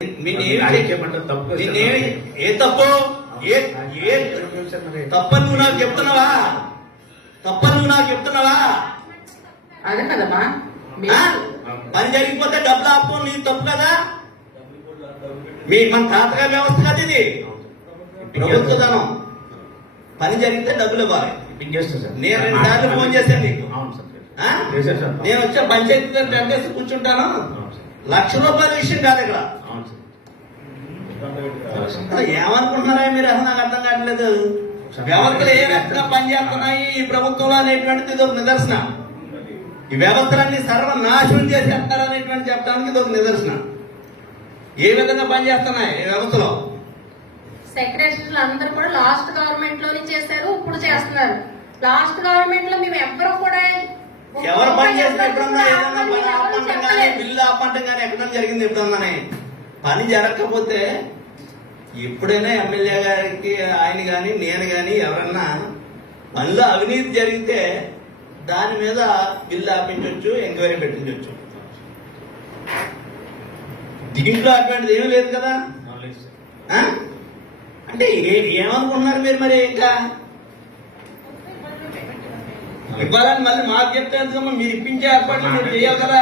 ఏ తప్పు తప్పని నువ్వు నాకు చెప్తున్నావా? అదే కదమ్మా పని జరిగిపోతే డబ్బులు ఆపుకోని నీ తప్పు కదా. మన తాతగారి వ్యవస్థ కదా ఇది, ప్రభుత్వ ధనం. పని జరిగితే డబ్బులు ఇవ్వాలి. నేను 2 సార్లు ఫోన్ చేశాను నీకు. నేను వచ్చే పంచాయతీ టెండేసి కూర్చుంటాను. ₹1,00,000 విషయం కాదు ఇక్కడ. ఏమనుకుంటున్నారా మీరు? అసలు నాకు అర్థం కావట్లేదు. వ్యవస్థలు ఏ రకంగా పనిచేస్తున్నాయి ఈ ప్రభుత్వంలో అనేటువంటిది ఇది ఒక నిదర్శనం. ఈ వ్యవస్థలన్నీ సర్వనాశనం చేసేస్తారు అనేటువంటి చెప్పడానికి ఇది ఒక నిదర్శనం. ఏ విధంగా పనిచేస్తున్నాయి ఈ వ్యవస్థలో? సెక్రటరీలు అందరూ కూడా లాస్ట్ గవర్నమెంట్ లోనే చేశారు, ఇప్పుడు చేస్తున్నారు. లాస్ట్ గవర్నమెంట్ లో మేము ఎవ్వరూ కూడా ఎవరు పని చేసిన ఎప్పుడన్నా ఏదన్నా పని ఆపంటం కానీ బిల్లు ఆపంటం కానీ ఎక్కడన్నా జరిగింది ఎప్పుడన్నానే? పని జరగకపోతే ఎప్పుడైనా ఎమ్మెల్యే గారికి ఆయన కానీ నేను కానీ ఎవరన్నా పనిలో అవినీతి జరిగితే దాని మీద బిల్లు ఆపించవచ్చు, ఎంక్వైరీ పెట్టించవచ్చు. దీంట్లో అటువంటిది ఏమీ లేదు కదా. అంటే ఏమనుకుంటున్నారు మీరు? మరి ఇంకా ఇవ్వాలని మళ్ళీ మాకు చెప్తే ఎందుకమ్మా? మీరు ఇప్పించే ఏర్పాట్లు మీరు చేయాలి కదా.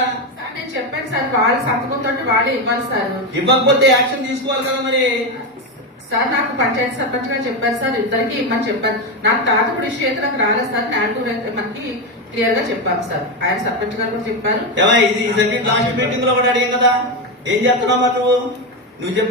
నేను చెప్పాను సార్, వాళ్ళ సంతకంతో వాళ్ళే ఇవ్వాలి సార్. ఇవ్వకపోతే యాక్షన్ తీసుకోవాలి కదా మరి. సార్ నాకు పంచాయతీ సర్పంచ్ గా చెప్పారు సార్, ఇద్దరికి ఇవ్వమని చెప్పారు. నాకు తాతకుడి చేతులకు రాలేదు సార్, ల్యాండ్ అయితే మనకి క్లియర్ గా చెప్పారు సార్. ఆయన సర్పంచ్ గారు కూడా చెప్పారు. ఇది లాస్ట్ మీటింగ్ లో కూడా అడిగాం కదా. ఏం చేస్తున్నావు నువ్వు చెప్పిన